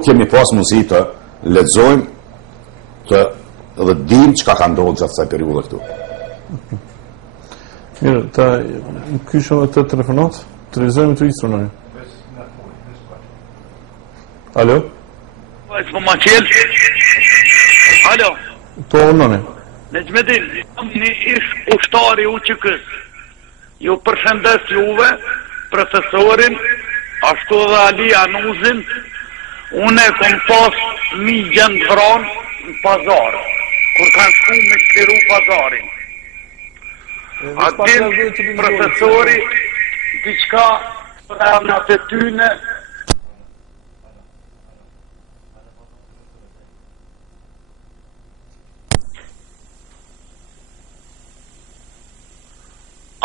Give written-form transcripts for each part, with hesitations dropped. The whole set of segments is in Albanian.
nuk kemi pas mundësi të lexojmë dhe dim çka ka ndodhur gjatë kësaj periudhe këtu. Mirë, ta kyshëm të telefonat, të realizojmë të isë në. Alo? Po ma qelë? Alo? To nëne. Në Gjmedin, një ish ushtari UÇK-s. Ju përshëndes juve, profesorin, ashtu dhe Ali Anuzin, une kom pas mi gjendë vranë në pazar, kur kanë shku me shliru pazarin. A din profesori, diçka në atë tyne,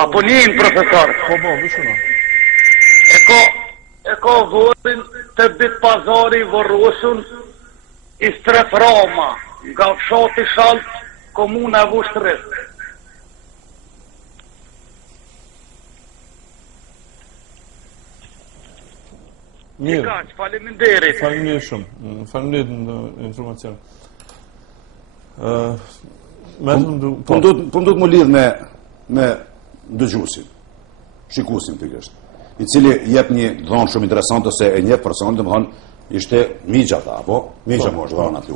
apo njën profesor? Po, vishuna. E ka vorin të bit pazari vërrushun i Stref Roma, nga fshati Shalt, komuna e Vushtrit. Mirë. Faleminderit. Faleminderit shumë. Faleminderit në informacion. Po ndot më lidh me dëgjuesin, shikuesin pikërisht, i cili jep një dhonë shumë interesante se e njeh personin, domethënë ishte Mixha apo Mixha më është dhënë aty.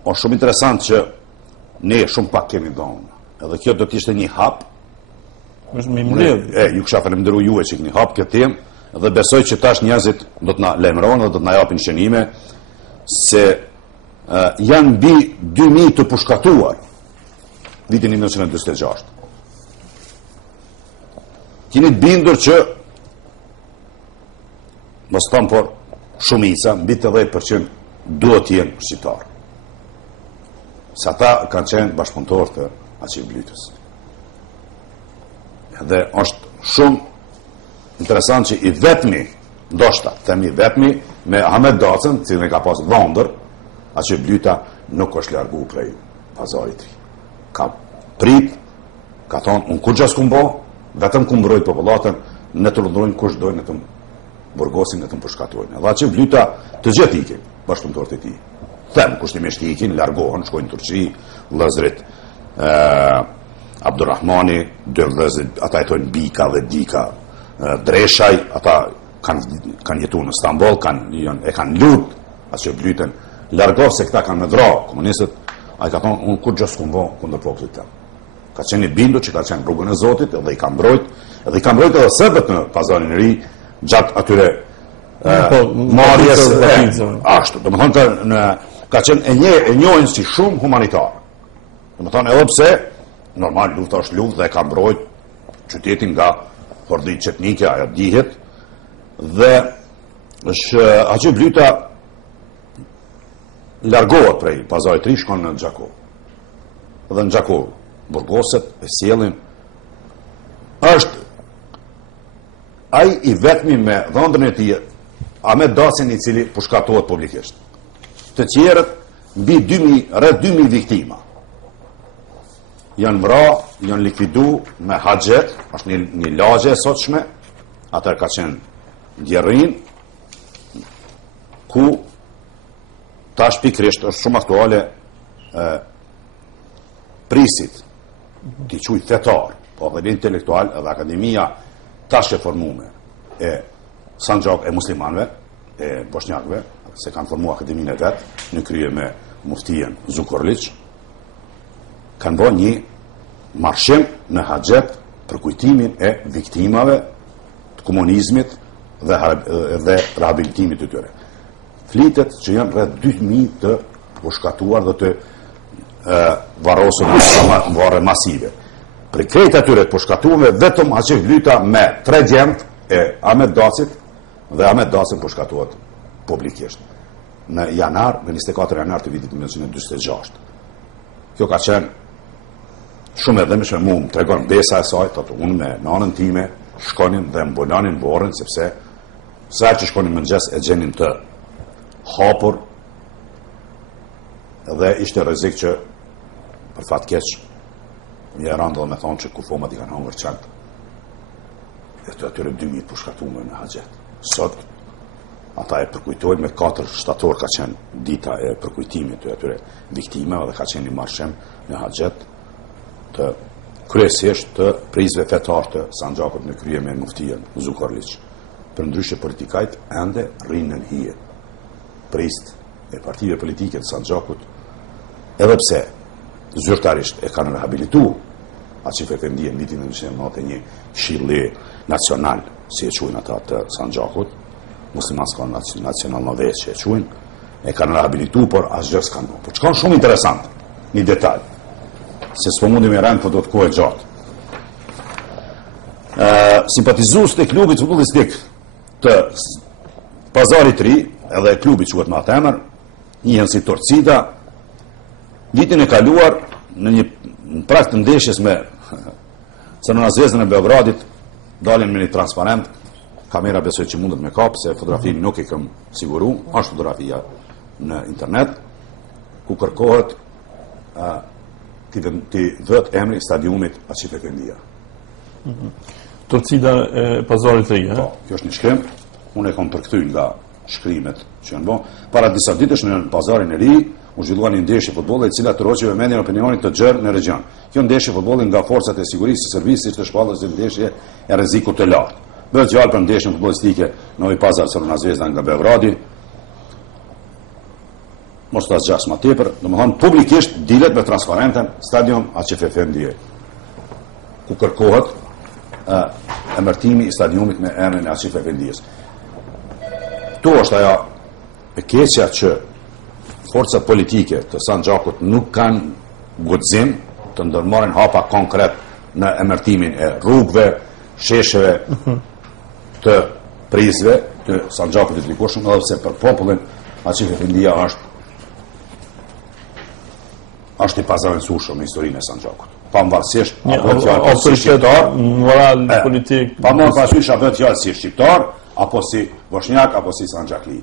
Është shumë interesant që ne shumë pak kemi dhënë. Edhe kjo do të ishte një hap. Është më mbledh. Ju kisha falendëruar juve që keni hap këtë temë dhe besoj që tash njerëzit do të na lajmërojnë dhe do të na japin shënime se janë mbi 2000 të pushkatuar vitin 1946. Keni të bindur që mos thon por shumica, mbi 80% duhet të jenë shqiptar. Se ata kanë qenë bashkëpunëtorë të Aceh Blytës. Dhe është shumë interesant që i vetmi, ndoshta, themi vetmi, me Ahmet Dacën, cilën e ka pas dhëndër, Aceh Blyta nuk është largu prej pazarit. Ka prit, ka thonë, unë kur gjas kumbo, vetëm ku mbrojt popullatën, në të rëndrojnë kush dojnë, në të burgosin, në të përshkatojnë. Dhe Aceh Blyta të gjithë ikin, bashkëpunëtorët e tij. Them, kushtimisht ikin, largohen, shkojnë në Turqi, vëllezërit Abdurrahmani, dy vëllezërit, ata jetojnë Bika dhe Dika, Dreshaj, ata kanë jetuar në Stamboll, e kanë lut Aceh Blytën, largoh se këta kanë me dra, komunistët, ai ka thonë, unë kur gjë s'kum vë kundër popullit tim. Ka qenë i bindur që ka qenë rrugën e Zotit edhe i ka mbrojt, edhe serbët në pazarin e ri gjatë atyre marrjes ashtu. Domethënë ka qenë e njohin si shumë humanitar. Domethënë edhe pse normal lufta është luftë dhe e ka mbrojt qytetin nga hordit çetnike, ajo dihet. Dhe Aceh Blyta largohet prej pazarit të ri, shkon në Xhakov. Dhe në Xhakov burgoset e sjellin është ai i vetmi me dhëndën e tij Ahmet Dacin, i cili pushkatohet publikisht. Të tjerët mbi 2000 viktima janë vra, janë likvidu me haxhet, është një lagje e sotshme, atër ka qenë Djerrin, ku tash pikrisht është shumë aktuale prisit t'i quj thetar, po dhe intelektual edhe akademia tash e formume e Sanxhak e muslimanve, e bosnjakve, se kanë formu akademinë e vetë, në krye me muftien Zukorlić, kanë bërë një marshim në haxhet për kujtimin e viktimave të komunizmit dhe rehabilitimit të tyre. Flitet që janë rreth 2000 të pushkatuar dhe të varrosur në varre masive. Për krejt atyre të pushkatuarve, vetëm Aceh Blyta me 3 djemt e Ahmet Dacit dhe Ahmet Dacin pushkatuat publikisht. Në janar, në 24 janar të vitit 1946. Kjo ka qenë shumë edhe më shumë më tregon besa e saj, thotë unë me nanën time shkonin dhe mbulanin borën, sepse sa që shkonin mëngjes e gjenin të hapur dhe ishte rrezik që për fat keq një randë dhe me thonë që kufomat i kanë hangër qantë e të atyre 2000 pushkatume në haxhet. Sot ata e përkujtojnë me 4 shtator ka qenë dita e përkujtimit të atyre viktimeve dhe ka qenë një marshim në Haxhet të kryesisht të prizve fetar të Sanxhakut në krye me muftien Zukorliç. Për ndryshe politikajt ende rrinë në hije. Prist e partive politike të Sanxhakut, edhe pse zyrtarisht e kanë rehabilitu Açif Efendi në vitin 1991 këshilli nacional, si e quajnë ata të Sanxhakut, muslimansko nacional në veç që e quajnë, e kanë rehabilitu, por asgjë s'kan bërë. Por çka shumë interesant, një detaj, se s'po mundi me rënë, po do të kohë gjatë. Simpatizues të klubit futbollistik të Pazarit të Ri, edhe klubit quhet me atë emër, njihen si Torcida, vitin e kaluar në një prakt të ndeshjes me Crvena Zvezdën e Beogradit, dalin me një transparent, kamera besoj që mundet me kap, se fotografin nuk i kam siguru, është fotografia në internet, ku kërkohet të dhët emri stadiumit Açif Efendia. Torcida e Pazarit të Ri, Po, kjo është një shkrim, unë e kam përkthy nga shkrimet që janë bo. Para disa ditësh në Pazarin e Ri, u zhvillua një ndeshje futbolli e cila tërhoqi vëmendjen e opinionit të gjerë në region. Kjo ndeshje futbolli nga forcat e sigurisë së servisit të shpallës dhe ndeshje e rrezikut të lartë. Bëhet fjalë për ndeshjen futbollistike Novi Pazar Crvena Zvezda nga Beogradi. Mos ta zgjas më tepër, domethënë publikisht dilet me transparentën stadium Açif Efendi, ku kërkohet emërtimi i stadiumit me emrin e Açif Efendies. Kto është ajo e keqja që forcat politike të Sanxhakut nuk kanë guxim të ndërmarrin hapa konkret në emërtimin e rrugëve, shesheve, të prizve të Sanxhakut të likueshëm, edhe pse për popullin Açif Efendia është i pazavendësueshëm në historinë e Sanxhakut. Pavarësisht apo fjalë si shqiptar, moral politik, pa marrë parasysh apo fjalë si shqiptar, apo si bosnjak, apo si sanxhakli.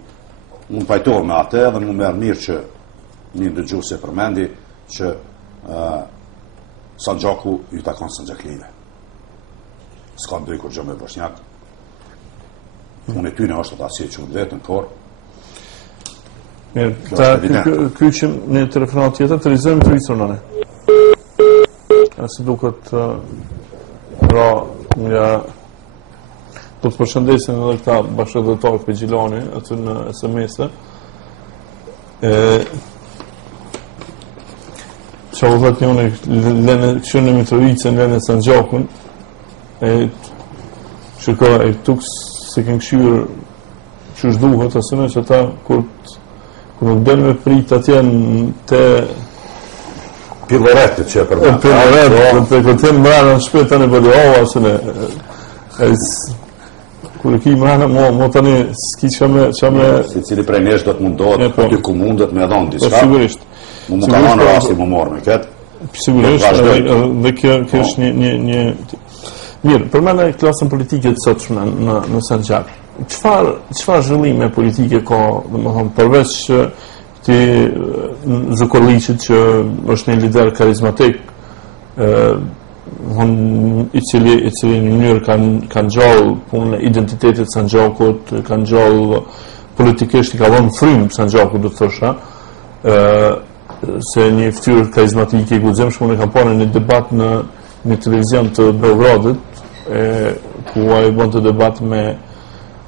Unë pajtohem me atë dhe më merr mirë që një dëgjuese përmendi që Sanxhaku i takon sanxhaklive. S'ka ndoj kur gjë me bosnjak. Unë e tyne është ata si e qunë vetën, por mirë, ta kyqim një telefonat tjetër, të rizojmë të rrisonane. Si duket ra nga do të përshëndesin edhe këta bashkëdhëtarë për Gjilani aty në SMS-e. Që u dhëtë njone këshën në Mitrovicën, lene Sanxhakun, shërka e tuks se kënë këshyrë që është duhet, asënë që ta kur nuk del me prit atje të Pilloretët që e përmend. Pilloretët, për këtë mbrana në shpetën e bëdihova, asënë kur e ki mbrana, mo tani s'ki që me... Si cili prej nesh do të mundohet, aty ku mundet me edhon diska. Sigurisht. Mu ka në rasti mu morë me këtë. Sigurisht, dhe kjo është një... Mirë, përmenda e klasën politike të sotshme në Sanxhak. Çfarë zhvillime politike ka, domethënë, përveç që ti Zukorliçit që është një lider karizmatik, i cili në mënyrë kanë gjallë punën e identitetit Sanxhakut, kanë gjallë politikisht i ka vënë frym Sanxhakut, do të thosha, se një fytyrë karizmatike i guximshëm. Unë kam parë një debat në televizion të Beogradit, ku ai bënte debat me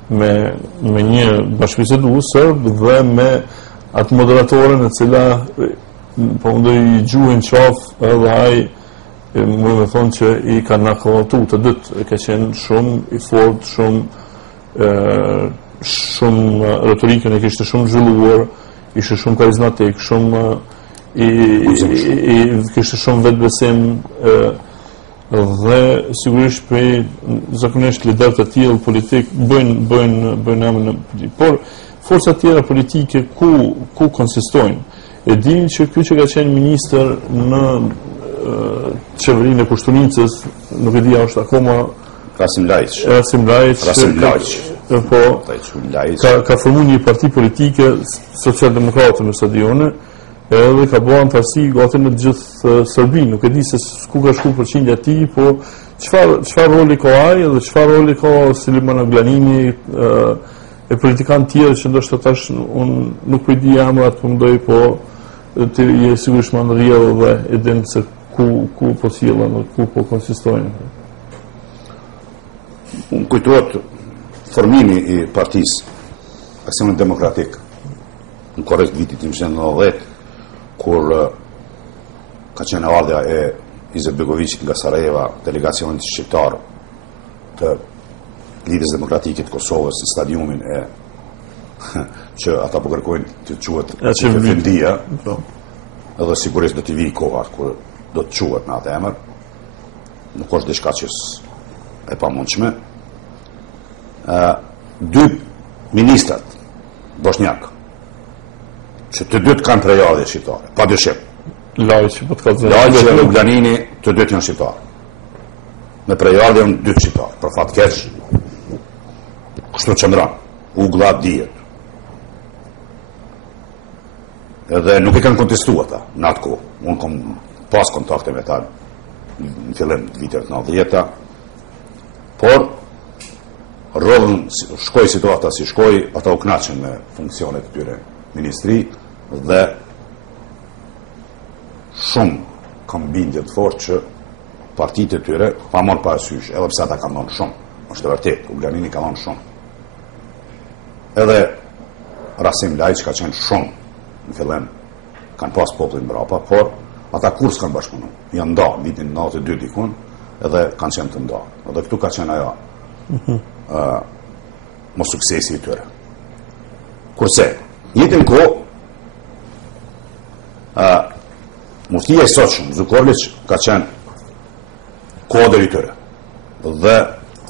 një bashkëbisedues serb dhe me atë moderatorën e cila po ndoi gjuhën qaf edhe ai më me thonë që i ka nakotu të dytë, ka qenë shumë i fort, shumë retorikën e kishte shumë zhvilluar, ishte shumë karizmatik, kishte shumë vetbesim, dhe sigurisht prej zakonisht lider të tillë politik bëjnë emrin e politik. Por forcat tjera politike ku konsistojnë? E dim që ky që ka qenë ministër në qeverinë e Kushtunicës, nuk e di a është akoma Rasim Lajç. Po, ka formuar një parti politike socialdemokratë në stadione, edhe ka bërë antarësi gati në gjithë Serbinë. Nuk e di se ku ka shku përqindja e tij, po çfarë roli ka ai dhe çfarë roli ka Siliman Aglanini, e politikanë tjerë që ndoshta tash unë nuk po i di emrat, po mendoj po ti je sigurisht më ndrjellë dhe e din se ku po sillen dhe ku po konsistojnë. Unë kujtohet formimi i partisë Aksion Demokratik në korrekt vitit 1990, kur ka qenë ardha e Izetbegovićit nga Sarajeva, delegacionit shqiptar të Lidhjes Demokratike të Kosovës në stadiumin e që ata po kërkojnë të quhet Fendia, edhe sigurisht do t'i vijë koha kur do të quhet në atë emër. Nuk është diçka që e pamundshme. Dy ministrat bosnjak, që të dytë kanë prejardhje shqiptare, pa dyshim. Lajçi po të kallëzoj. Lajçi dhe Ulanini, të dytë janë shqiptarë. Me prejardhje janë dytë shqiptarë, për fat keq, kështu qëndron, uglla dihet. Edhe nuk e kanë kontestuar ata në atë kohë. Unë kam pas kontakte me ta në fillim të vitit 90-ta, por rrodhën shkoi situata si shkoi, ata u kënaqën me funksionet e tyre ministri dhe shumë kam bindje të fortë që partitë e tyre pa marrë parasysh, edhe pse ata kanë dhënë shumë, është e vërtetë, Ulanini ka dhënë shumë. Edhe Rasim Lajçi ka qenë shumë në fillim, kanë pas popullin mbrapa, por ata kur s'kanë bashkëpunuar. Janë ndarë vitin 92 dikun, edhe kanë qenë të ndarë. Edhe këtu ka qenë ajo mos suksesi i tyre. Kurse, njëtën kohë, muftia i sotshëm, Zukorlić, ka qenë kodër i tyre. Dhe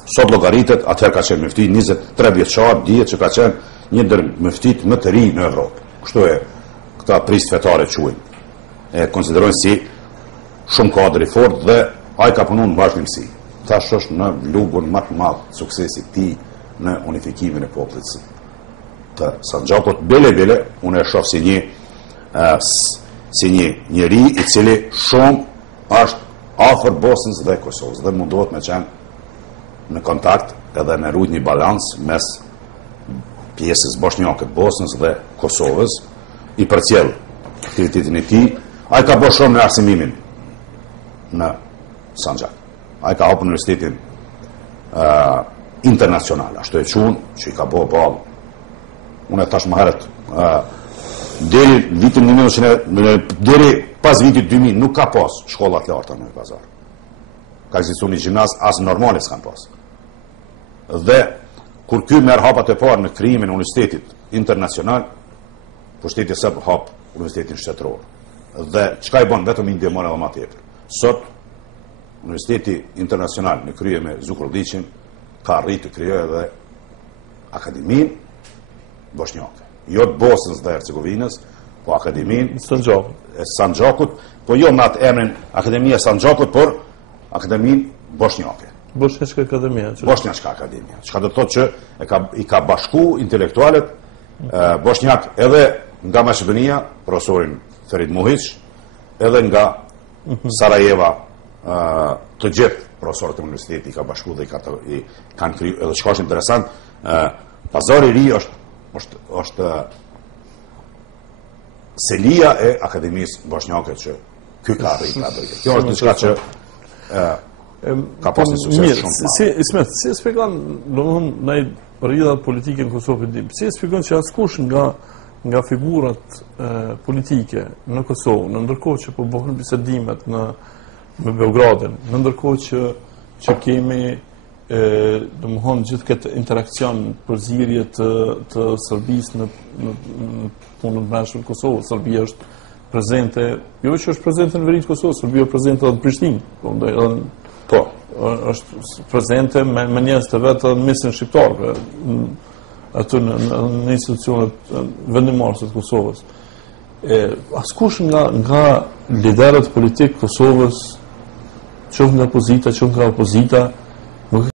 sot llogaritet, atëherë ka qenë mufti 23 vjeçar, dihet që ka qenë një ndër muftit më të ri në Evropë. Kështu e këta pristë fetare quajnë. E konsiderojnë si shumë kadër i fortë dhe ai ka punuar në vazhdimsi. Tash është në lugun më të madh suksesi i tij në unifikimin e popullit të Sandžakut. Bele, unë e shoh si një njeri i cili shumë është afër Bosnës dhe Kosovës dhe mundohet me qenë në kontakt edhe me rujt një balans mes pjesës bosnjake të Bosnës dhe Kosovës, i përcjell aktivitetin e tij. Ai ka bërë shumë në arsimimin në Sandžak. Ai ka hapur universitetin internacional, ashtu e quhen, që i ka bërë ballë. Unë tash më herët deri vitin 1900, deri pas vitit 2000 nuk ka pas shkolla të larta në Pazar. Ka ekzistuar një gjimnaz as normale s'kan pas. Dhe kur ky merr hapat e parë në krijimin e universitetit internacional, pushteti sëp hap universitetin shtetëror. Dhe çka i bën vetëm i ndihmon edhe më tepër. Sot Universiteti Internacional në krye me Zukorlićin ka arritur të krijojë edhe Akademinë Bosnjake. Jo të Bosnës dhe Hercegovinës, po Akademinë Sandžakut, po jo me atë emrin Akademia Sandžakut, por Akademinë Bosnjake. Bosnjaka Akademia. Bosnjaka Akademia. Çka do të thotë që i ka bashku intelektualet bosnjak edhe nga Maqedonia, profesorin Ferit Muhić, edhe nga Sarajeva, të gjithë profesorët e universitetit i ka bashku dhe i kanë kriju, edhe çka është interesant, Pazari i ri është selia e Akademisë Bosnjake që ky ka arritur. Kjo është diçka që ka pasur sukses shumë. Si e shpjegon, domethënë, ndaj rrjedhat politike në Kosovë, si e shpjegon që askush nga figurat politike në Kosovë, në ndërkohë që po bëhen bisedimet me Beogradin, në ndërkohë që kemi domethënë gjithë këtë interakcion përzierje të Serbisë në punën brendshme të Kosovës. Serbia është prezente, jo që është prezente në veri të Kosovës, Serbia është prezente edhe në Prishtinë, po, është prezente me njerëz të vetë në mesin shqiptarëve, aty në institucionet vendimorëse të Kosovës. Askush nga liderët politikë Kosovës, qoftë nga pozita, qoftë nga opozita,